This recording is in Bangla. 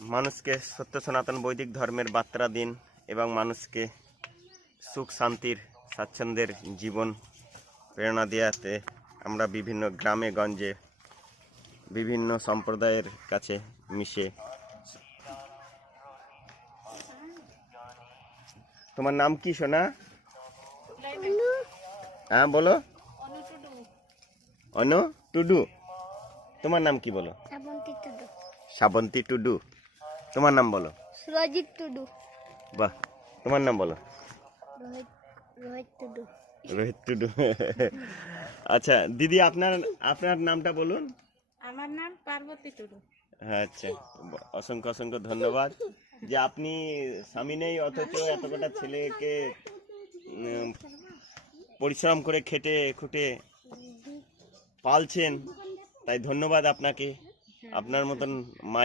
মানুষকে সত্য সনাতন বৈদিক ধর্মের বার্তা দিন এবং মানুষকে সুখ শান্তির স্বাচ্ছন্দ্যের জীবন প্রেরণা দেওয়াতে আমরা বিভিন্ন গ্রামে গঞ্জে বিভিন্ন সম্প্রদায়ের কাছে মিশে। তোমার নাম কি সোনা? হ্যাঁ বলো। অনু টুডু। তোমার নাম কি বলো? শ্রাবন্তী টুডু। শ্রাবন্তী টুডু। তোমার নাম বলো? সুরজিৎ টুডু। বাহ, তোমার নাম বলো? রোহিত টুডু। রোহিত টুডু। আচ্ছা দিদি, আপনার আপনার নামটা বলুন। আমার নাম পার্বতী টুডু। আচ্ছা, অসংখ্য অসংখ্য ধন্যবাদ যে আপনি স্বামী নেই অথচ এত কটা ছেলেকে পরিশ্রম করে খেটে খুঁটে পালছেন, তাই ধন্যবাদ আপনাকে। আপনার মতন মায়ের